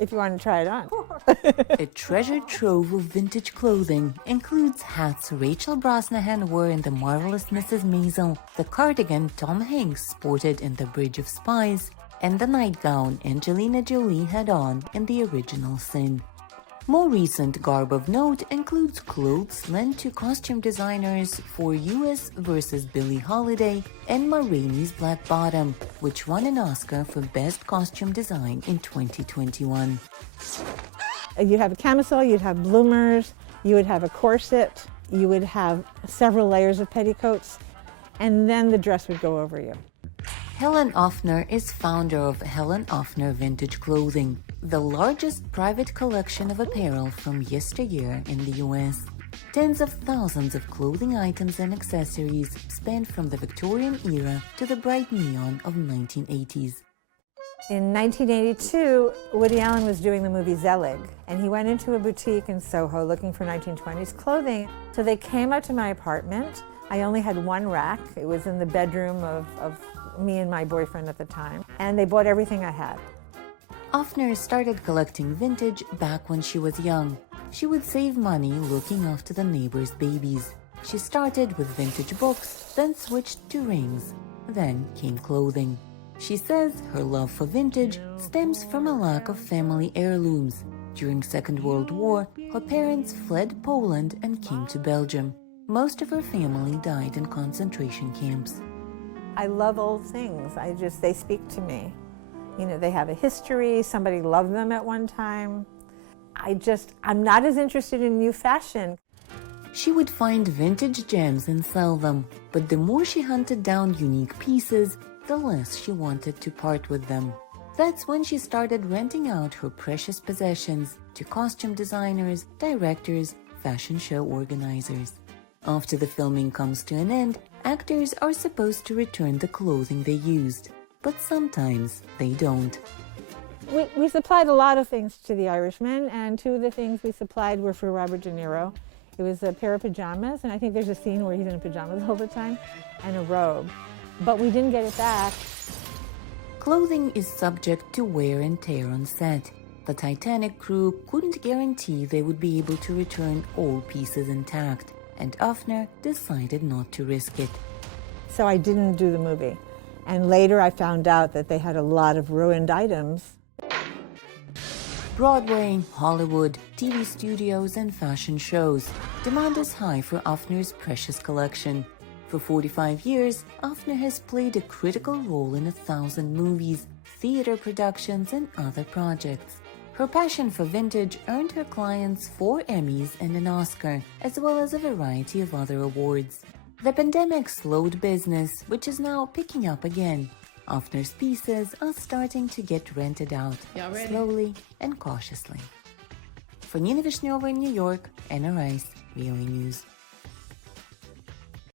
if you want to try it on. A treasure trove of vintage clothing includes hats Rachel Brosnahan wore in The Marvelous Mrs. Maisel, the cardigan Tom Hanks sported in The Bridge of Spies, and the nightgown Angelina Jolie had on in the original Sin. More recent garb of note includes clothes lent to costume designers for U.S. vs. Billie Holiday and Ma Rainey's Black Bottom, which won an Oscar for Best Costume Design in 2021. You'd have a camisole, you'd have bloomers, you would have a corset, you would have several layers of petticoats, and then the dress would go over you. Helen Uffner is founder of Helen Uffner Vintage Clothing, the largest private collection of apparel from yesteryear in the U.S. Tens of thousands of clothing items and accessories span from the Victorian era to the bright neon of 1980s. In 1982, Woody Allen was doing the movie Zelig, and he went into a boutique in Soho looking for 1920s clothing. So they came out to my apartment. I only had one rack. It was in the bedroom of me and my boyfriend at the time, and they bought everything I had. Uffner started collecting vintage back when she was young. She would save money looking after the neighbors' babies. She started with vintage books, then switched to rings. Then came clothing. She says her love for vintage stems from a lack of family heirlooms. During Second World War, her parents fled Poland and came to Belgium. Most of her family died in concentration camps. I love old things. They speak to me. You know, they have a history, somebody loved them at one time. I'm not as interested in new fashion. She would find vintage gems and sell them, but the more she hunted down unique pieces, the less she wanted to part with them. That's when she started renting out her precious possessions to costume designers, directors, fashion show organizers. After the filming comes to an end, actors are supposed to return the clothing they used, but sometimes they don't. We supplied a lot of things to the Irishmen, and two of the things we supplied were for Robert De Niro. It was a pair of pajamas, and I think there's a scene where he's in pajamas all the time, and a robe. But we didn't get it back. Clothing is subject to wear and tear on set. The Titanic crew couldn't guarantee they would be able to return all pieces intact, and Uffner decided not to risk it. So I didn't do the movie. And later I found out that they had a lot of ruined items. Broadway, Hollywood, TV studios, and fashion shows. Demand is high for Uffner's precious collection. For 45 years, Uffner has played a critical role in 1,000 movies, theater productions, and other projects. Her passion for vintage earned her clients 4 Emmys and an Oscar, as well as a variety of other awards. The pandemic slowed business, which is now picking up again. Uffner's pieces are starting to get rented out, slowly and cautiously. For Nina Vishneva in New York, Anna Rice, VOA News.